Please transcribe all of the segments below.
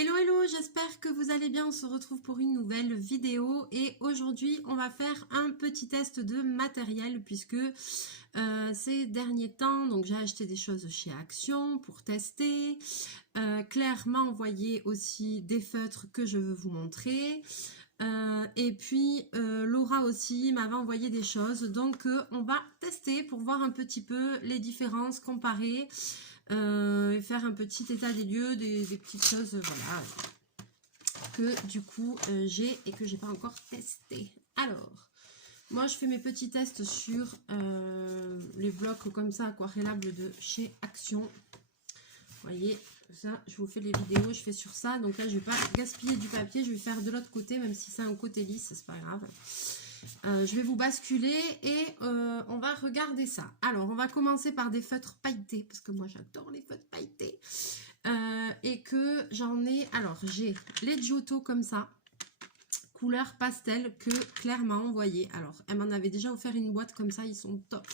Hello hello, j'espère que vous allez bien, on se retrouve pour une nouvelle vidéo et aujourd'hui on va faire un petit test de matériel puisque ces derniers temps donc j'ai acheté des choses chez Action pour tester. Claire m'a envoyé aussi des feutres que je veux vous montrer. Et puis Laura aussi m'avait envoyé des choses, donc on va tester pour voir un petit peu les différences, comparer et faire un petit état des lieux, des petites choses voilà, que du coup j'ai et que j'ai pas encore testé. Alors moi je fais mes petits tests sur les blocs comme ça aquarellables de chez Action. Vous voyez, ça, je vous fais les vidéos, je fais sur ça. Donc là, je vais pas gaspiller du papier, je vais faire de l'autre côté, même si c'est un côté lisse, c'est pas grave. Je vais vous basculer et on va regarder ça. Alors, on va commencer par des feutres pailletés, parce que moi, j'adore les feutres pailletés. Et que j'en ai... Alors, j'ai les Giotto comme ça, couleur pastel, que Claire m'a envoyé. Alors, elle m'en avait déjà offert une boîte comme ça, ils sont top.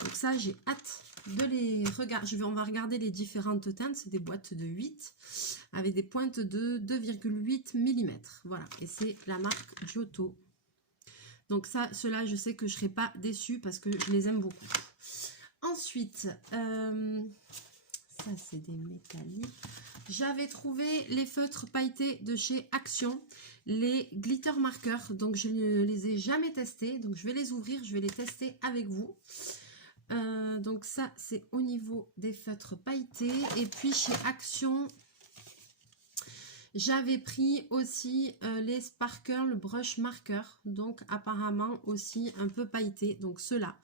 Donc ça, j'ai hâte de les regarder. On va regarder les différentes teintes. C'est des boîtes de 8 avec des pointes de 2,8 mm. Voilà, et c'est la marque Giotto. Donc ça, ceux-là, je sais que je ne serai pas déçue parce que je les aime beaucoup. Ensuite, ça c'est des métalliques. J'avais trouvé les feutres pailletés de chez Action, les glitter markers. Donc je ne les ai jamais testés. Donc je vais les ouvrir, je vais les tester avec vous. Donc ça c'est au niveau des feutres pailletés. Et puis chez Action j'avais pris aussi les Sparkle Brush Marker, donc apparemment aussi un peu pailletés, donc ceux-là.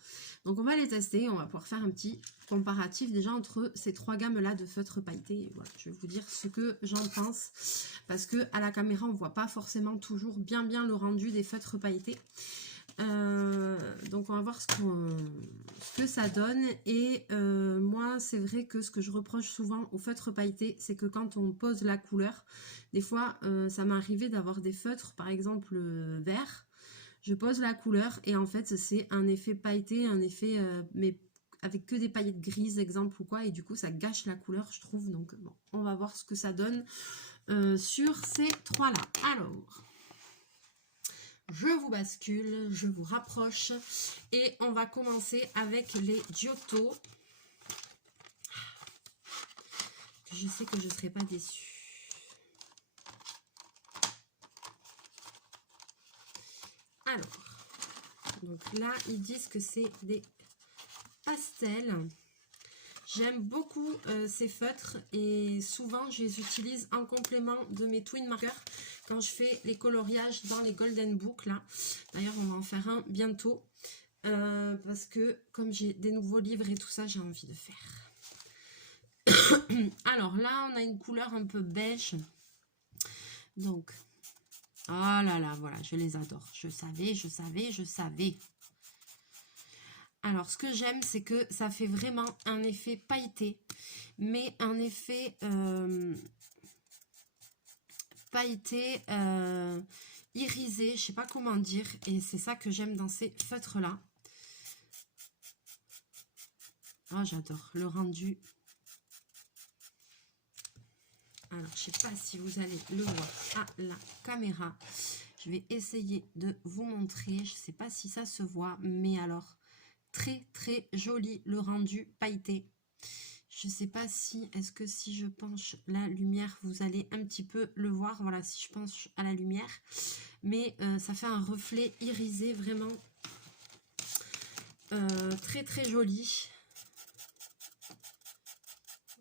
Donc on va les tester, on va pouvoir faire un petit comparatif déjà entre ces trois gammes là de feutres pailletés. Voilà, je vais vous dire ce que j'en pense parce que à la caméra on voit pas forcément toujours bien le rendu des feutres pailletés. Donc on va voir ce que ça donne. Et moi c'est vrai que ce que je reproche souvent aux feutres pailletés, c'est que quand on pose la couleur, des fois ça m'est arrivé d'avoir des feutres par exemple vert, je pose la couleur et en fait c'est un effet pailleté, un effet mais avec que des paillettes grises exemple ou quoi, et du coup ça gâche la couleur je trouve. Donc bon, on va voir ce que ça donne sur ces trois là. Alors je vous bascule, je vous rapproche et on va commencer avec les Giotto. Je sais que je ne serai pas déçue. Alors, donc là, ils disent que c'est des pastels. J'aime beaucoup ces feutres et souvent je les utilise en complément de mes twin markers quand je fais les coloriages dans les golden book là. D'ailleurs on va en faire un bientôt parce que comme j'ai des nouveaux livres et tout ça, j'ai envie de faire. Alors là on a une couleur un peu beige, donc oh là là, voilà, je les adore. Je savais. Alors, ce que j'aime, c'est que ça fait vraiment un effet pailleté, mais un effet pailleté, irisé, je sais pas comment dire, et c'est ça que j'aime dans ces feutres-là. Oh, j'adore le rendu. Alors, je sais pas si vous allez le voir à la caméra. Je vais essayer de vous montrer. Je sais pas si ça se voit, mais alors... très joli le rendu pailleté. Je sais pas si, est-ce que si je penche la lumière, vous allez un petit peu le voir. Voilà, si je penche à la lumière. Mais ça fait un reflet irisé vraiment très joli.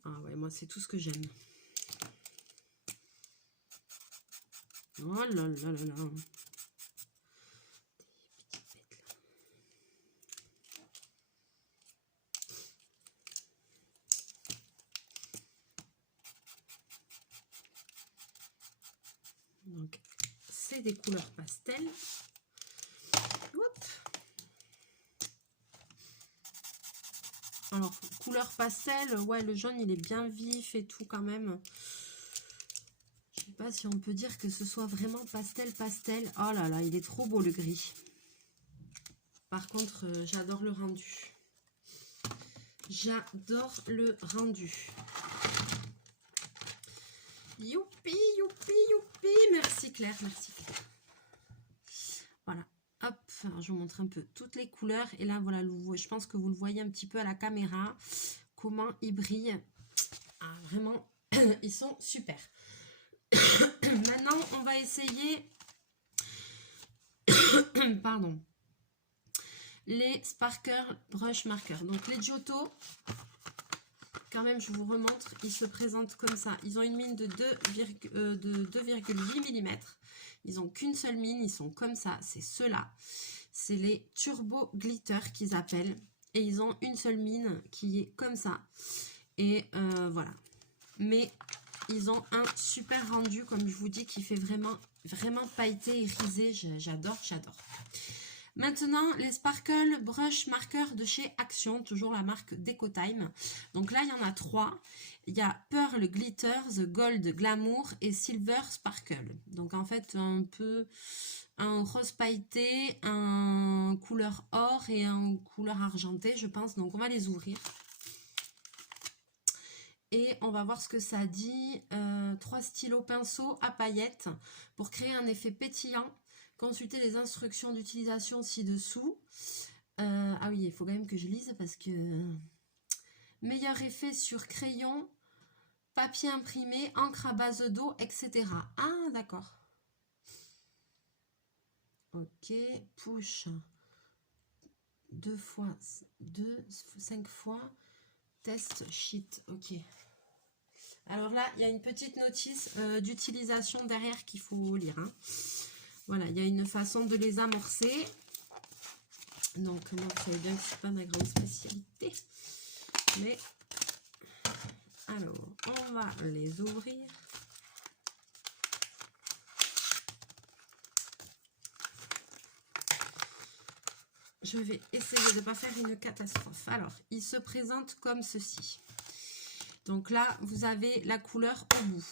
Ah ouais, moi c'est tout ce que j'aime. Oh là là là là. Donc, c'est des couleurs pastel. Hop. Alors, couleur pastel, ouais, le jaune, il est bien vif et tout quand même. Je sais pas si on peut dire que ce soit vraiment pastel. Oh là là, il est trop beau le gris. Par contre, j'adore le rendu. J'adore le rendu. Youpi, youpi, youpi. Merci Claire, merci Claire. Voilà. Hop, alors je vous montre un peu toutes les couleurs. Et là, voilà, je pense que vous le voyez un petit peu à la caméra. Comment ils brillent. Ah, vraiment, ils sont super. Maintenant, on va essayer... Pardon. Les Sparkle Brush Marker. Donc, les Giotto, quand même, je vous remontre, ils se présentent comme ça. Ils ont une mine de 2,8 mm. Ils n'ont qu'une seule mine, ils sont comme ça. C'est ceux-là. C'est les Turbo Glitter qu'ils appellent. Et ils ont une seule mine qui est comme ça. Et voilà. Mais ils ont un super rendu, comme je vous dis, qui fait vraiment, vraiment pailleté et risé. J'adore, j'adore. Maintenant, les Sparkle Brush Marker de chez Action, toujours la marque Decotime. Donc là, il y en a 3. Il y a Pearl Glitter, The Gold Glamour et Silver Sparkle. Donc en fait, un peu un rose pailleté, un couleur or et un couleur argentée, je pense. Donc on va les ouvrir. Et on va voir ce que ça dit. 3 stylos pinceaux à paillettes pour créer un effet pétillant. Consultez les instructions d'utilisation ci-dessous. Ah oui, il faut quand même que je lise parce que... Meilleur effet sur crayon, papier imprimé, encre à base d'eau, etc. Ah, d'accord. Ok, push. 2 fois, 5 fois. Test sheet, ok. Alors là, il y a une petite notice d'utilisation derrière qu'il faut lire. Hein. Voilà, il y a une façon de les amorcer. Donc, moi, vous savez bien que ce n'est pas ma grande spécialité. Mais, alors, on va les ouvrir. Je vais essayer de ne pas faire une catastrophe. Alors, ils se présentent comme ceci. Donc là, vous avez la couleur au bout.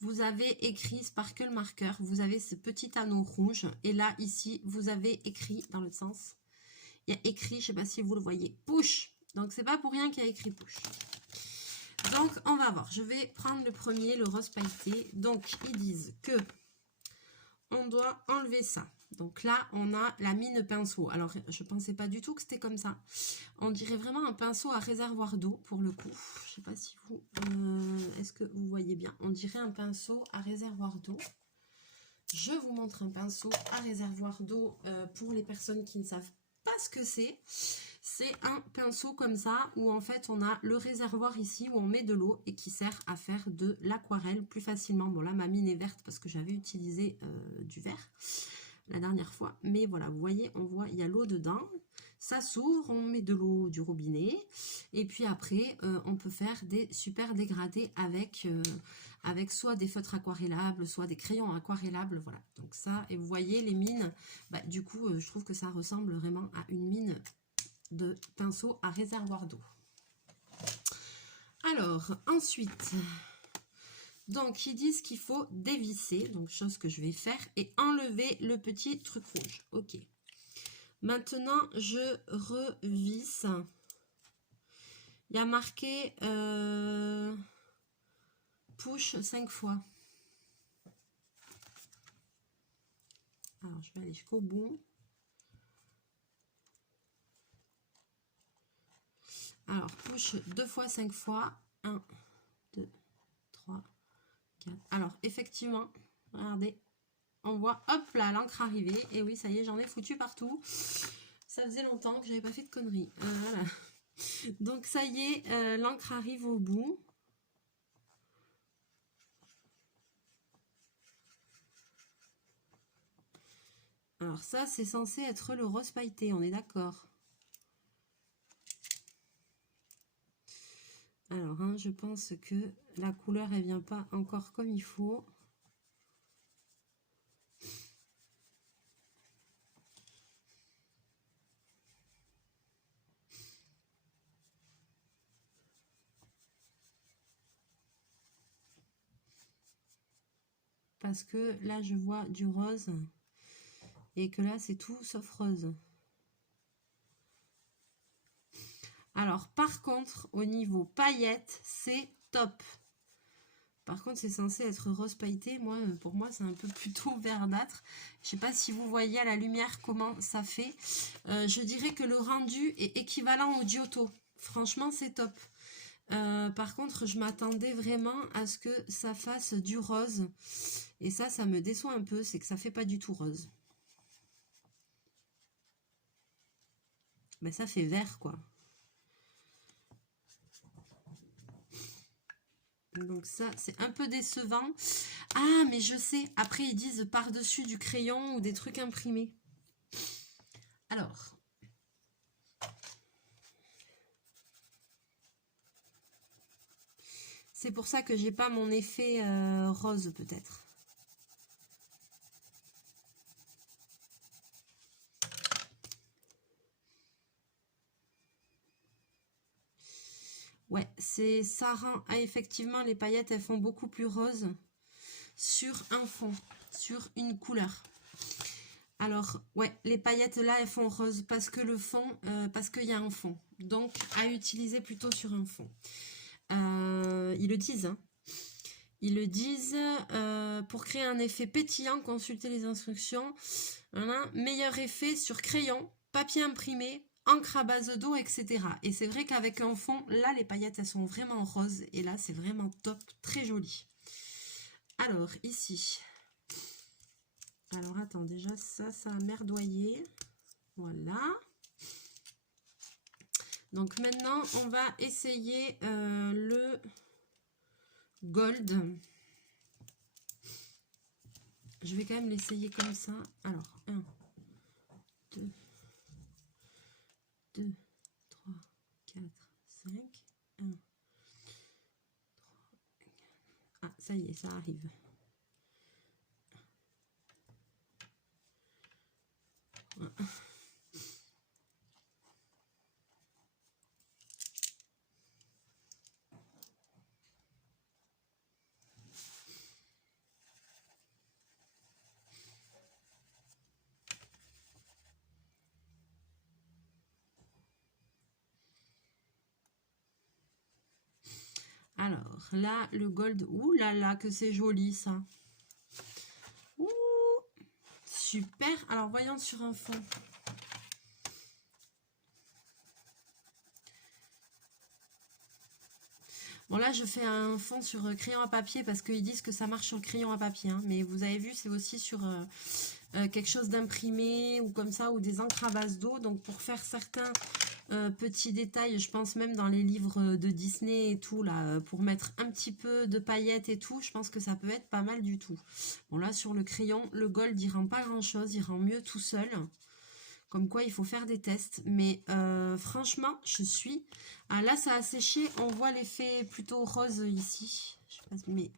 Vous avez écrit Sparkle Marker. Vous avez ce petit anneau rouge. Et là, ici, vous avez écrit dans le sens. Il y a écrit, je ne sais pas si vous le voyez, push. Donc, c'est pas pour rien qu'il y a écrit push. Donc, on va voir. Je vais prendre le premier, le rose pailleté. Donc, ils disent que on doit enlever ça. Donc là, on a la mine pinceau. Alors, je ne pensais pas du tout que c'était comme ça. On dirait vraiment un pinceau à réservoir d'eau, pour le coup. Je ne sais pas si vous... Est-ce que vous voyez bien? On dirait un pinceau à réservoir d'eau. Je vous montre un pinceau à réservoir d'eau pour les personnes qui ne savent pas ce que c'est. C'est un pinceau comme ça, où en fait, on a le réservoir ici, où on met de l'eau et qui sert à faire de l'aquarelle plus facilement. Bon, là, ma mine est verte parce que j'avais utilisé du vert la dernière fois. Mais voilà, vous voyez, on voit, il y a l'eau dedans. Ça s'ouvre, on met de l'eau du robinet. Et puis après, on peut faire des super dégradés avec, avec soit des feutres aquarellables, soit des crayons aquarellables. Voilà, donc ça, et vous voyez les mines. Bah, du coup, je trouve que ça ressemble vraiment à une mine de pinceau à réservoir d'eau. Alors, ensuite... Donc, ils disent qu'il faut dévisser, donc chose que je vais faire, et enlever le petit truc rouge. Ok. Maintenant, je revisse. Il y a marqué push 5 fois. Alors, je vais aller jusqu'au bout. Alors, push 2 fois 5 fois. 1, 2, 3, 4. Alors, effectivement, regardez. On voit, hop là, l'encre arriver. Et oui, ça y est, j'en ai foutu partout. Ça faisait longtemps que j'avais pas fait de conneries. Voilà. Donc, ça y est, l'encre arrive au bout. Alors ça, c'est censé être le rose pailleté, on est d'accord. Alors, hein, je pense que la couleur, elle vient pas encore comme il faut. Parce que là, je vois du rose. Et que là, c'est tout sauf rose. Alors, par contre, au niveau paillettes, c'est top. Par contre, c'est censé être rose pailleté. Moi, pour moi, c'est un peu plutôt verdâtre. Je sais pas si vous voyez à la lumière comment ça fait. Je dirais que le rendu est équivalent au Giotto. Franchement, c'est top. Par contre, je m'attendais vraiment à ce que ça fasse du rose. Et ça me déçoit un peu. C'est que ça fait pas du tout rose. Ben, ça fait vert, quoi. Donc ça, c'est un peu décevant. Ah, mais je sais. Après, ils disent par-dessus du crayon ou des trucs imprimés. Alors. C'est pour ça que j'ai pas mon effet rose, peut-être. Ouais, ça rend... Ah, effectivement, les paillettes, elles font beaucoup plus rose sur un fond, sur une couleur. Alors, ouais, les paillettes, là, elles font rose parce que le fond, parce qu'il y a un fond. Donc, à utiliser plutôt sur un fond. Ils le disent, hein. Ils le disent, pour créer un effet pétillant, consultez les instructions. Voilà. Meilleur effet sur crayon, papier imprimé, encre à base d'eau, etc. Et c'est vrai qu'avec un fond, là, les paillettes, elles sont vraiment roses. Et là, c'est vraiment top, très joli. Alors, ici. Alors, attends, déjà, ça a merdoyé. Voilà. Donc, maintenant, on va essayer le gold. Je vais quand même l'essayer comme ça. Alors, 1, 2, 2, 3, 4, 5, 1, 3, 4. Ah, ça y est, ça arrive. Voilà. Alors, là, le gold, ouh là là, que c'est joli, ça. Ouh, super. Alors, voyons sur un fond. Bon, là, je fais un fond sur crayon à papier parce qu'ils disent que ça marche sur le crayon à papier. Hein. Mais vous avez vu, c'est aussi sur quelque chose d'imprimé ou comme ça, ou des encres à base d'eau. Donc, pour faire certains petits détails, je pense même dans les livres de Disney et tout, là, pour mettre un petit peu de paillettes et tout, je pense que ça peut être pas mal du tout. Bon, là, sur le crayon, le gold, il rend pas grand-chose, il rend mieux tout seul. Comme quoi, il faut faire des tests. Mais franchement, je suis... Ah, là, ça a séché. On voit l'effet plutôt rose ici. Je sais pas, mais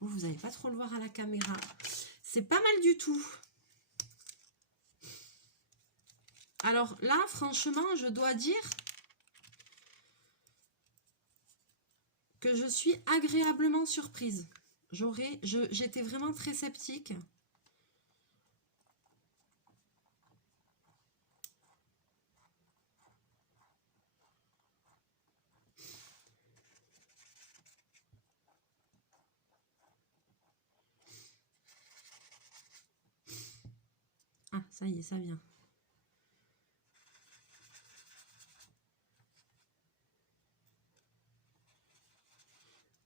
vous n'allez pas trop le voir à la caméra. C'est pas mal du tout. Alors là, franchement, je dois dire que je suis agréablement surprise. J'étais vraiment très sceptique. Ah, ça y est, ça vient.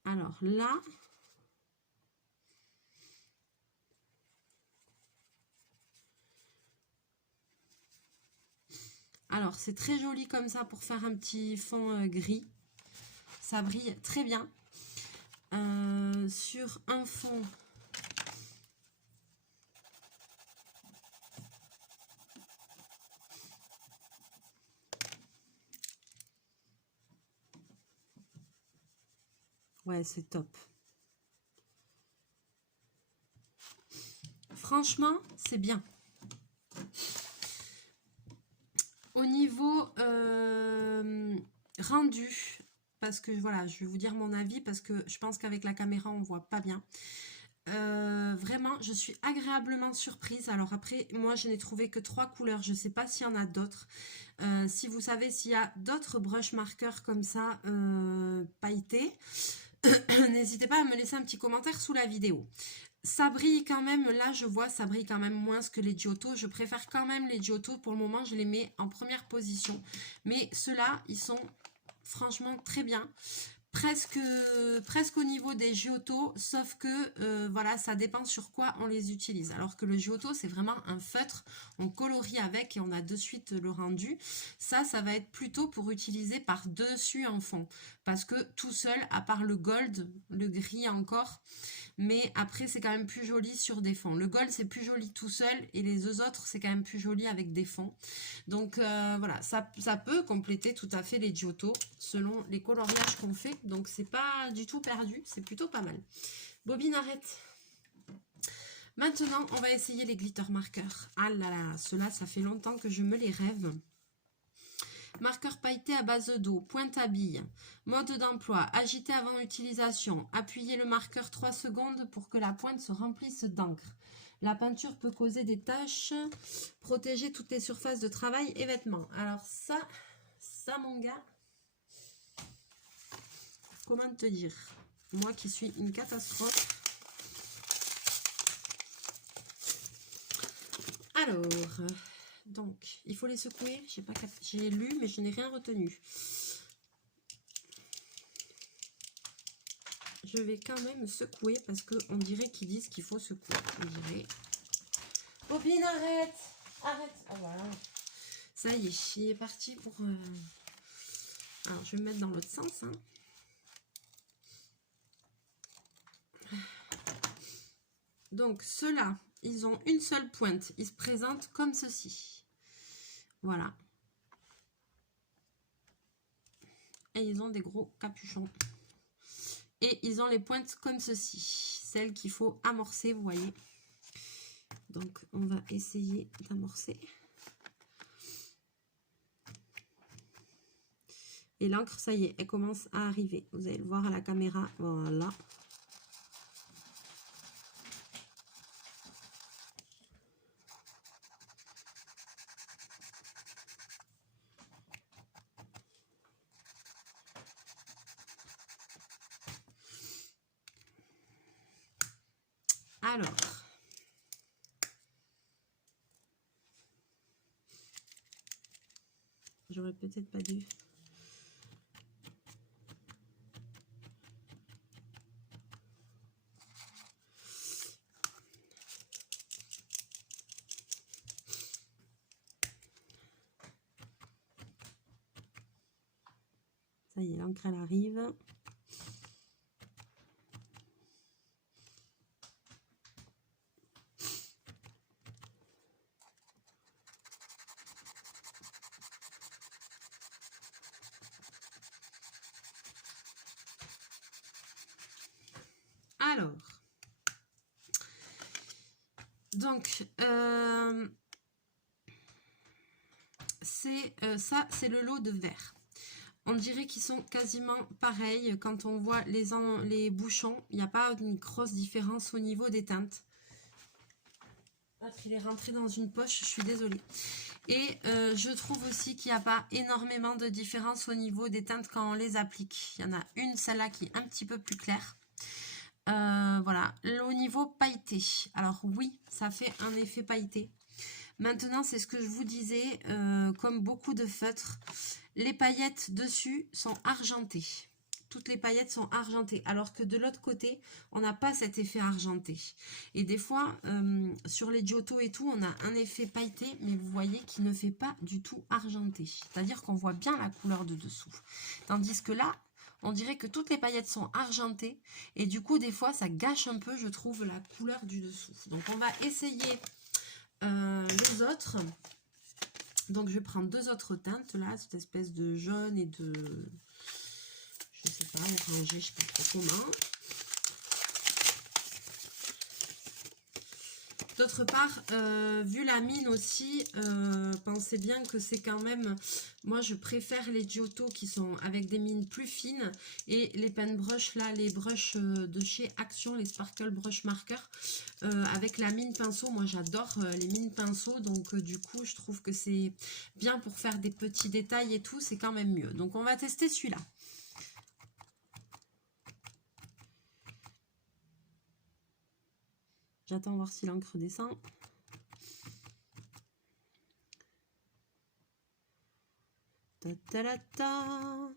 Alors là... Alors, c'est très joli comme ça pour faire un petit fond gris. Ça brille très bien. Sur un fond... Ouais, c'est top. Franchement, c'est bien. Au niveau rendu, parce que voilà, je vais vous dire mon avis, parce que je pense qu'avec la caméra, on voit pas bien. Vraiment, je suis agréablement surprise. Alors après, moi, je n'ai trouvé que 3 couleurs. Je ne sais pas s'il y en a d'autres. Si vous savez s'il y a d'autres brush marqueurs comme ça, pailletés, N'hésitez pas à me laisser un petit commentaire sous la vidéo. Ça brille quand même, là je vois, ça brille quand même moins que les Giotto. Je préfère quand même les Giotto. Pour le moment, je les mets en première position. Mais ceux-là, ils sont franchement très bien. Presque au niveau des Giotto, sauf que voilà, ça dépend sur quoi on les utilise. Alors que le Giotto, c'est vraiment un feutre, on colorie avec et on a de suite le rendu. Ça va être plutôt pour utiliser par-dessus en fond, parce que tout seul, à part le gold, le gris encore, mais après c'est quand même plus joli sur des fonds. Le gold c'est plus joli tout seul et les deux autres c'est quand même plus joli avec des fonds. Donc voilà, ça peut compléter tout à fait les Giotto selon les coloriages qu'on fait. Donc c'est pas du tout perdu, c'est plutôt pas mal. Bobine, arrête. Maintenant, on va essayer les glitter marqueurs. Ah là là, ceux-là, ça fait longtemps que je me les rêve. Marqueur pailleté à base d'eau, pointe à bille. Mode d'emploi, agiter avant utilisation. Appuyez le marqueur 3 secondes pour que la pointe se remplisse d'encre. La peinture peut causer des taches. Protéger toutes les surfaces de travail et vêtements. Alors ça mon gars, comment te dire? Moi qui suis une catastrophe. Alors, donc, il faut les secouer. J'ai lu, mais je n'ai rien retenu. Je vais quand même secouer parce qu'on dirait qu'ils disent qu'il faut secouer. On dirait. Bobine, arrête! Arrête! Ah voilà. Ça y est, il est parti pour... Alors, je vais me mettre dans l'autre sens. Hein. Donc, ceux-là, ils ont une seule pointe. Ils se présentent comme ceci. Voilà. Et ils ont des gros capuchons. Et ils ont les pointes comme ceci. Celles qu'il faut amorcer, vous voyez. Donc, on va essayer d'amorcer. Et l'encre, ça y est, elle commence à arriver. Vous allez le voir à la caméra. Voilà. Alors, j'aurais peut-être pas dû. Ça y est, l'encre, elle arrive. Alors, donc, ça, c'est le lot de verre. On dirait qu'ils sont quasiment pareils. Quand on voit les bouchons, il n'y a pas une grosse différence au niveau des teintes. Il est rentré dans une poche, je suis désolée. Et je trouve aussi qu'il n'y a pas énormément de différence au niveau des teintes quand on les applique. Il y en a une, celle-là, qui est un petit peu plus claire. Voilà, au niveau pailleté. Alors oui, ça fait un effet pailleté. Maintenant, c'est ce que je vous disais, comme beaucoup de feutres, les paillettes dessus sont argentées. Toutes les paillettes sont argentées, alors que de l'autre côté, on n'a pas cet effet argenté. Et des fois, sur les Giotto et tout, on a un effet pailleté, mais vous voyez qu'il ne fait pas du tout argenté. C'est-à-dire qu'on voit bien la couleur de dessous. Tandis que là, on dirait que toutes les paillettes sont argentées, et du coup, des fois, ça gâche un peu, je trouve, la couleur du dessous. Donc, on va essayer... les autres, donc je vais prendre deux autres teintes là, cette espèce de jaune et de, je sais pas, orangé, je sais pas trop comment. D'autre part, vu la mine aussi, pensez bien que c'est quand même, moi je préfère les Giotto qui sont avec des mines plus fines, et les pen brush là, les brushes de chez Action, les Sparkle Brush Marker, avec la mine pinceau. Moi j'adore les mines pinceau, donc du coup je trouve que c'est bien pour faire des petits détails et tout, c'est quand même mieux. Donc on va tester celui-là. J'attends voir si l'encre descend. Ta ta ta ta.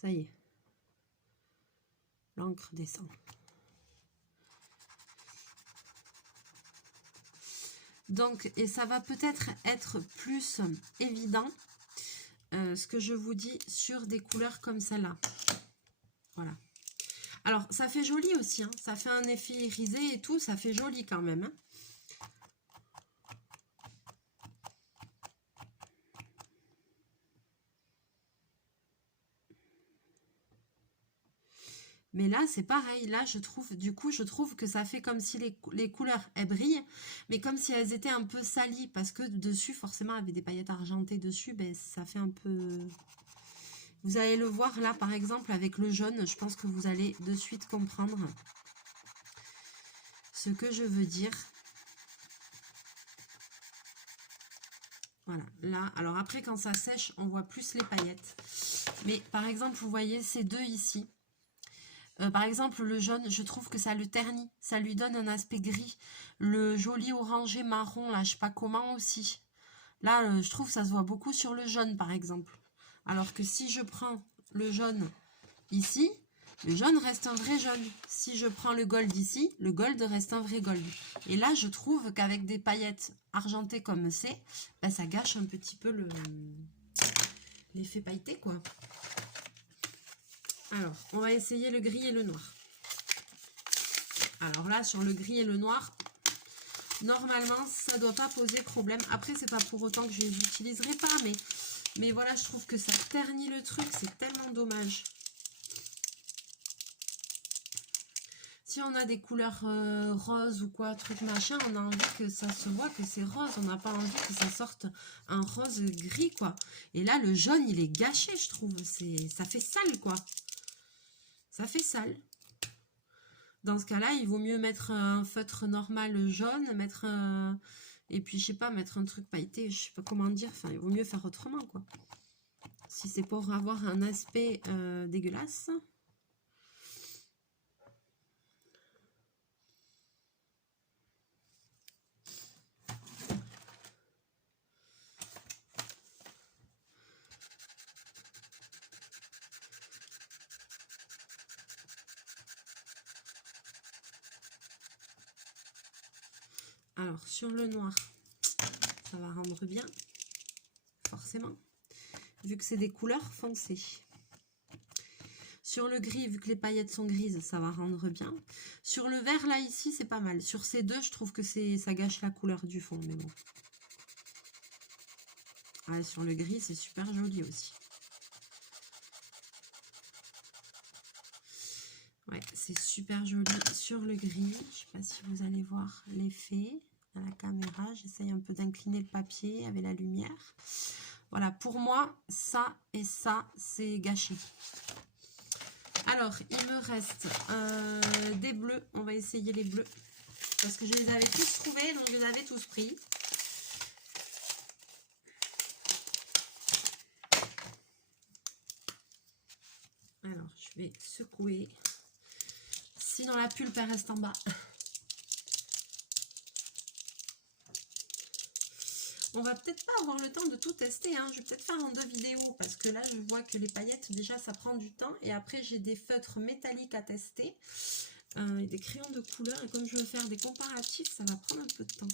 Ça y est. L'encre descend. Donc, et ça va peut-être être plus évident ce que je vous dis sur des couleurs comme celle-là. Voilà. Alors, ça fait joli aussi, hein. Ça fait un effet irisé et tout, ça fait joli quand même. Hein. Mais là, c'est pareil. Là, je trouve, du coup, je trouve que ça fait comme si les couleurs, elles brillent, mais comme si elles étaient un peu salies, parce que dessus, forcément, avec des paillettes argentées dessus, ben, ça fait un peu... Vous allez le voir là, par exemple, avec le jaune, je pense que vous allez de suite comprendre ce que je veux dire. Voilà, là, alors après, quand ça sèche, on voit plus les paillettes. Mais par exemple, vous voyez ces deux ici. Par exemple, le jaune, je trouve que ça le ternit, ça lui donne un aspect gris. Le joli orangé marron, là, je sais pas comment aussi. Là, je trouve que ça se voit beaucoup sur le jaune, par exemple. Alors que si je prends le jaune ici, le jaune reste un vrai jaune. Si je prends le gold ici, le gold reste un vrai gold. Et là, je trouve qu'avec des paillettes argentées comme c'est, ben, ça gâche un petit peu l'effet pailleté, quoi. Alors, on va essayer le gris et le noir. Alors là, sur le gris et le noir, normalement, ça ne doit pas poser problème. Après, c'est pas pour autant que je les utiliserai pas, mais voilà, je trouve que ça ternit le truc. C'est tellement dommage. Si on a des couleurs roses ou quoi, truc machin, on a envie que ça se voit que c'est rose. On n'a pas envie que ça sorte un rose gris, quoi. Et là, le jaune, il est gâché, je trouve. Ça fait sale, quoi. Ça fait sale. Dans ce cas-là, il vaut mieux mettre un feutre normal jaune, mettre un... Et puis, je sais pas, mettre un truc pailleté, je sais pas comment dire. Enfin, il vaut mieux faire autrement, quoi. Si c'est pour avoir un aspect dégueulasse. Alors, sur le noir, ça va rendre bien, forcément, vu que c'est des couleurs foncées. Sur le gris, vu que les paillettes sont grises, ça va rendre bien. Sur le vert, là, ici, c'est pas mal. Sur ces deux, je trouve que ça gâche la couleur du fond, mais bon. Ah, sur le gris, c'est super joli aussi. Ouais, c'est super joli sur le gris. Je sais pas si vous allez voir l'effet à la caméra. J'essaye un peu d'incliner le papier avec la lumière. Voilà, pour moi, ça et ça, c'est gâché. Alors, il me reste des bleus. On va essayer les bleus. Parce que je les avais tous trouvés, donc je les avais tous pris. Alors, je vais secouer. Sinon, la pulpe, elle reste en bas. On va peut-être pas avoir le temps de tout tester. Hein. Je vais peut-être faire en 2 vidéos. Parce que là, je vois que les paillettes, déjà, ça prend du temps. Et après, j'ai des feutres métalliques à tester. Et des crayons de couleur. Et comme je veux faire des comparatifs, ça va prendre un peu de temps.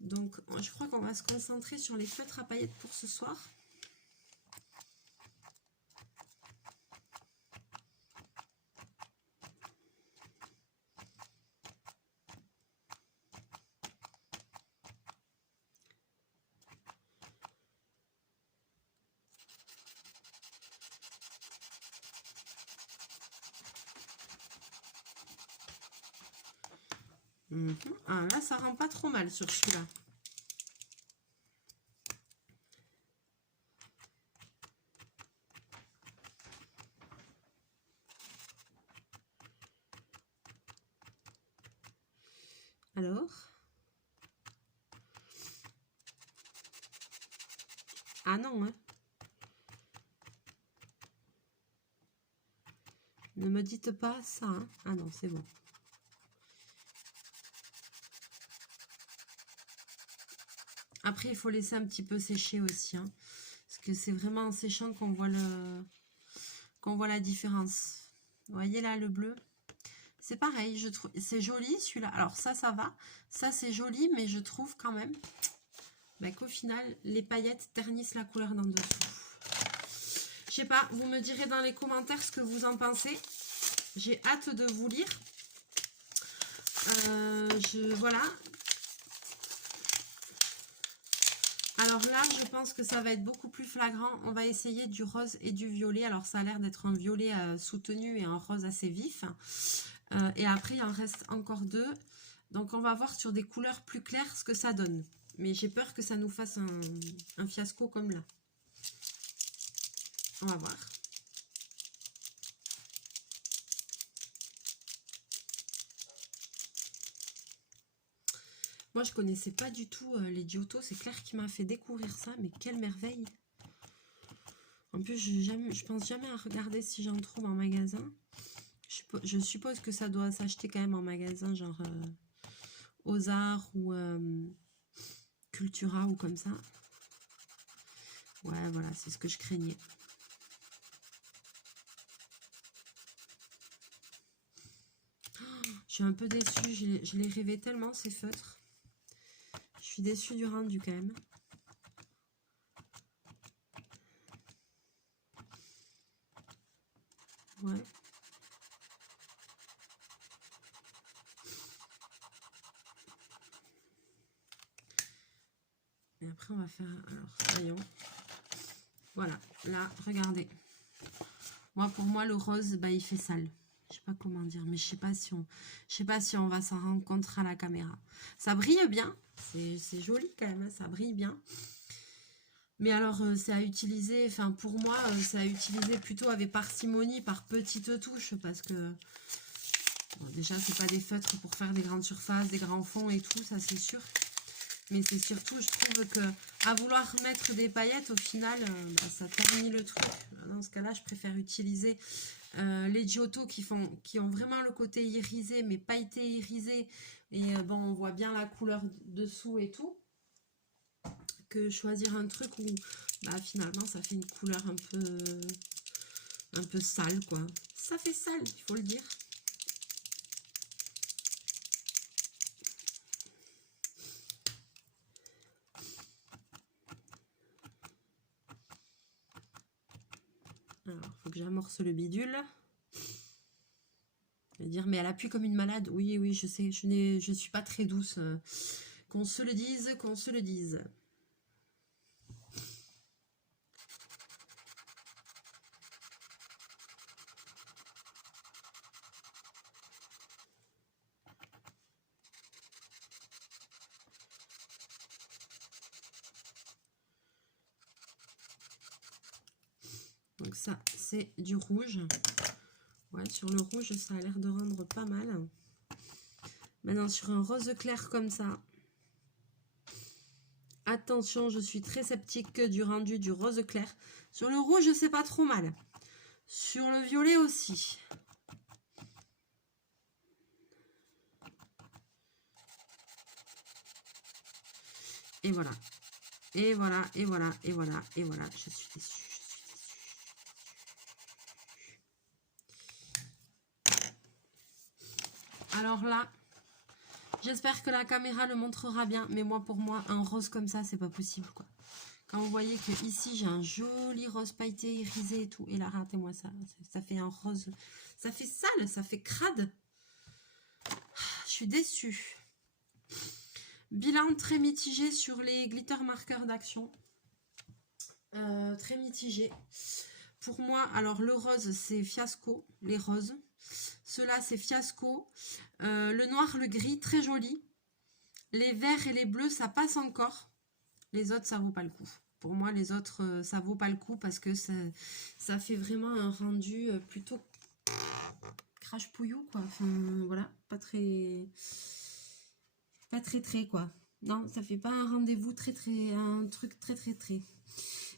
Donc, je crois qu'on va se concentrer sur les feutres à paillettes pour ce soir. Ah, là, ça rend pas trop mal sur celui-là. Alors. Ah non, hein. Ne me dites pas ça, hein. Ah non, c'est bon. Après, il faut laisser un petit peu sécher aussi, hein, parce que c'est vraiment en séchant qu'on voit la différence. Vous voyez là, le bleu? C'est pareil, je trouve, c'est joli celui-là. Alors ça va. Ça, c'est joli, mais je trouve quand même qu'au final, les paillettes ternissent la couleur d'en dessous. Je sais pas, vous me direz dans les commentaires ce que vous en pensez. J'ai hâte de vous lire. Voilà. Alors là, je pense que ça va être beaucoup plus flagrant. On va essayer du rose et du violet. Alors ça a l'air d'être un violet soutenu et un rose assez vif. Et après, il en reste encore deux. Donc on va voir sur des couleurs plus claires ce que ça donne. Mais j'ai peur que ça nous fasse un fiasco comme là. On va voir. Moi, je connaissais pas du tout les Giotto. C'est Claire qui m'a fait découvrir ça. Mais quelle merveille! En plus, je pense jamais à regarder si j'en trouve en magasin. Je suppose que ça doit s'acheter quand même en magasin, genre aux Arts ou Cultura ou comme ça. Ouais, voilà, c'est ce que je craignais. Je suis un peu déçue, je l'ai rêvé tellement ces feutres. Je suis déçue du rendu quand même. Ouais. Et après on va faire, alors voyons. Voilà, là, regardez. Moi, pour moi, le rose, il fait sale. Je sais pas comment dire, mais je sais pas si on va s'en rendre compte à la caméra. Ça brille bien, c'est joli quand même, hein, ça brille bien. Mais alors, c'est à utiliser, enfin pour moi, c'est à utiliser plutôt avec parcimonie, par petites touches, parce que bon, déjà, c'est pas des feutres pour faire des grandes surfaces, des grands fonds et tout, ça c'est sûr. Mais c'est surtout, je trouve que à vouloir mettre des paillettes, au final, ça ternit le truc. Dans ce cas-là, je préfère utiliser les Giotto qui ont vraiment le côté irisé, mais pailleté irisé. Et bon, on voit bien la couleur dessous et tout. Que choisir un truc où finalement, ça fait une couleur un peu sale, quoi. Ça fait sale, il faut le dire. Alors, il faut que j'amorce le bidule. Je vais dire, mais elle appuie comme une malade. Oui, oui, je sais, je suis pas très douce. Qu'on se le dise, qu'on se le dise. Donc ça, c'est du rouge. Ouais, sur le rouge, ça a l'air de rendre pas mal. Maintenant, sur un rose clair comme ça, attention, je suis très sceptique du rendu du rose clair. Sur le rouge, c'est pas trop mal. Sur le violet aussi. Et voilà. Et voilà, et voilà, et voilà, et voilà. Je suis déçue. Alors là, j'espère que la caméra le montrera bien, mais moi, pour moi, un rose comme ça, c'est pas possible, quoi. Quand vous voyez que ici, j'ai un joli rose pailleté, irisé et tout, et là, ratez-moi ça, ça fait un rose, ça fait sale, ça fait crade. Je suis déçue. Bilan très mitigé sur les glitter marqueurs d'Action. Très mitigé. Pour moi, alors le rose, c'est fiasco, les roses. Ceux-là, c'est fiasco. Le noir, le gris, très joli. Les verts et les bleus, ça passe encore. Les autres, ça vaut pas le coup. Pour moi, les autres, ça vaut pas le coup parce que ça fait vraiment un rendu plutôt crache pouillou, quoi. Enfin, voilà, pas très, quoi. Non, ça fait pas un rendez-vous un truc très.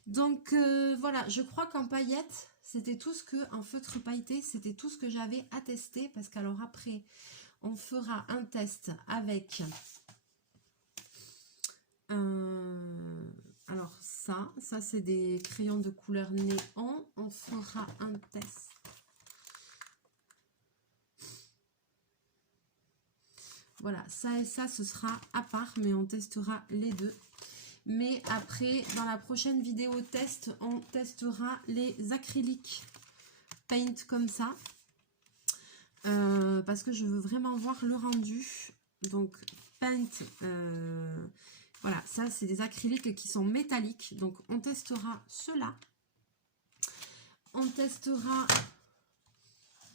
Donc, voilà, je crois qu'en paillettes, c'était tout ce que, en feutre pailleté, c'était tout ce que j'avais à tester. Parce qu'alors après, on fera un test avec... alors ça c'est des crayons de couleur néon. On fera un test. Voilà, ça et ça, ce sera à part, mais on testera les deux. Mais après, dans la prochaine vidéo test, on testera les acryliques paint comme ça. Parce que je veux vraiment voir le rendu. Donc, paint, voilà, ça c'est des acryliques qui sont métalliques. Donc, on testera ceux-là. On testera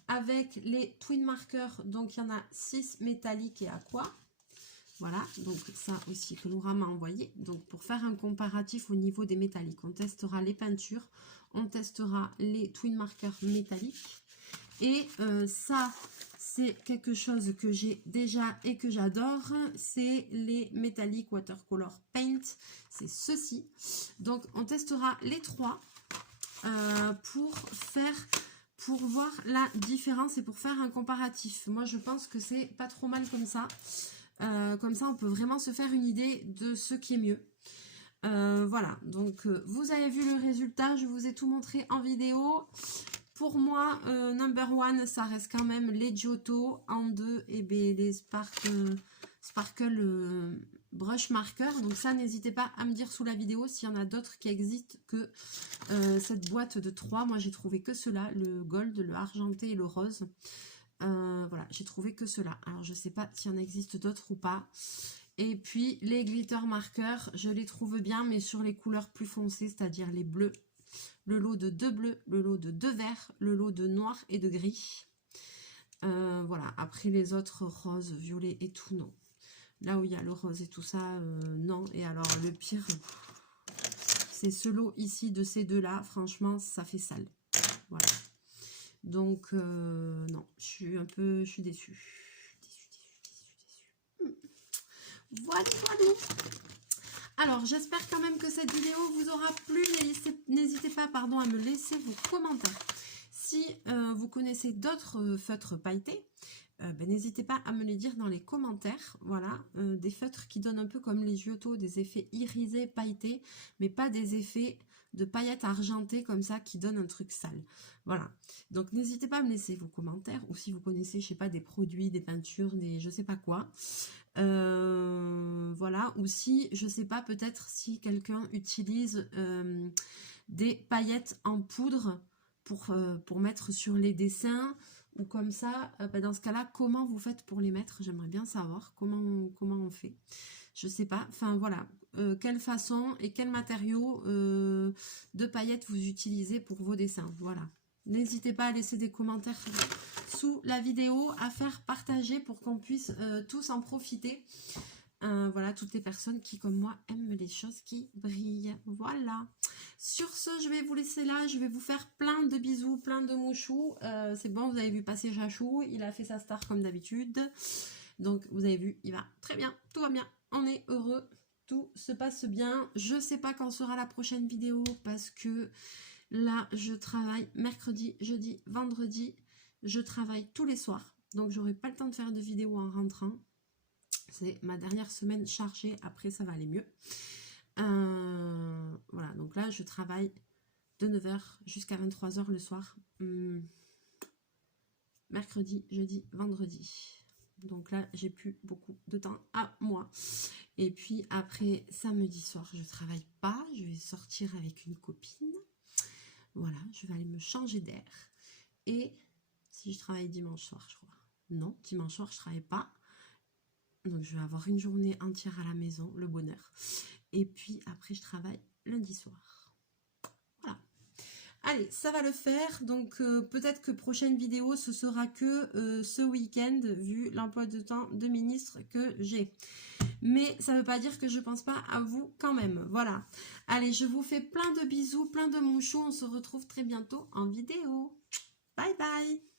avec les twin markers. Donc, il y en a 6 métalliques et aqua. Voilà, donc ça aussi que Laura m'a envoyé. Donc pour faire un comparatif au niveau des métalliques, on testera les peintures, on testera les twin markers métalliques. Et ça, c'est quelque chose que j'ai déjà et que j'adore. C'est les métalliques watercolor paint. C'est ceci. Donc on testera les trois pour voir la différence et pour faire un comparatif. Moi, je pense que c'est pas trop mal comme ça. Comme ça, on peut vraiment se faire une idée de ce qui est mieux. Voilà, donc vous avez vu le résultat, je vous ai tout montré en vidéo. Pour moi, number one, ça reste quand même les Giotto. En deux, et bien, les Sparkle Brush Marker. Donc ça, n'hésitez pas à me dire sous la vidéo s'il y en a d'autres qui existent que cette boîte de 3. Moi, j'ai trouvé que cela, le gold, le argenté et le rose. Voilà, j'ai trouvé que cela. Alors, je sais pas s'il y en existe d'autres ou pas. Et puis, les glitter markers, je les trouve bien, mais sur les couleurs plus foncées, c'est-à-dire les bleus. Le lot de 2 bleus, le lot de 2 verts, le lot de noir et de gris. Voilà, après les autres roses, violets et tout, non. Là où il y a le rose et tout ça, non. Et alors, le pire, c'est ce lot ici de ces deux-là. Franchement, ça fait sale. Voilà. Donc, non, je suis déçue. Voilà, voilà. Alors, j'espère quand même que cette vidéo vous aura plu. N'hésitez pas, pardon, à me laisser vos commentaires. Si vous connaissez d'autres feutres pailletés, ben, n'hésitez pas à me les dire dans les commentaires. Voilà, des feutres qui donnent un peu comme les Giotto, des effets irisés, pailletés, mais pas des effets de paillettes argentées comme ça qui donnent un truc sale. Voilà, donc n'hésitez pas à me laisser vos commentaires, ou si vous connaissez, je sais pas, des produits, des peintures, des je sais pas quoi. Voilà, ou si, je sais pas, peut-être si quelqu'un utilise des paillettes en poudre pour mettre sur les dessins, ou comme ça, ben dans ce cas-là, comment vous faites pour les mettre? J'aimerais bien savoir comment on fait. Je sais pas, enfin voilà, quelle façon et quel matériau de paillettes vous utilisez pour vos dessins, voilà. N'hésitez pas à laisser des commentaires sous la vidéo, à faire partager pour qu'on puisse tous en profiter. Voilà, toutes les personnes qui, comme moi, aiment les choses qui brillent. Voilà. Sur ce, je vais vous laisser là. Je vais vous faire plein de bisous, plein de mouchous. C'est bon, vous avez vu passer Chachou. Il a fait sa star comme d'habitude. Donc, vous avez vu, il va très bien. Tout va bien. On est heureux. Tout se passe bien. Je sais pas quand sera la prochaine vidéo parce que là, je travaille mercredi, jeudi, vendredi. Je travaille tous les soirs. Donc, j'aurai pas le temps de faire de vidéo en rentrant. C'est ma dernière semaine chargée. Après, ça va aller mieux. Voilà, donc là, je travaille de 9 h jusqu'à 23 h le soir. Mercredi, jeudi, vendredi. Donc là, j'ai plus beaucoup de temps à moi. Et puis après, samedi soir, je travaille pas. Je vais sortir avec une copine. Voilà, je vais aller me changer d'air. Et si je travaille dimanche soir, je crois. Non, dimanche soir, je travaille pas. Donc, je vais avoir une journée entière à la maison, le bonheur. Et puis, après, je travaille lundi soir. Voilà. Allez, ça va le faire. Donc, peut-être que prochaine vidéo, ce sera que ce week-end, vu l'emploi de temps de ministre que j'ai. Mais ça ne veut pas dire que je ne pense pas à vous quand même. Voilà. Allez, je vous fais plein de bisous, plein de mouchous. On se retrouve très bientôt en vidéo. Bye bye.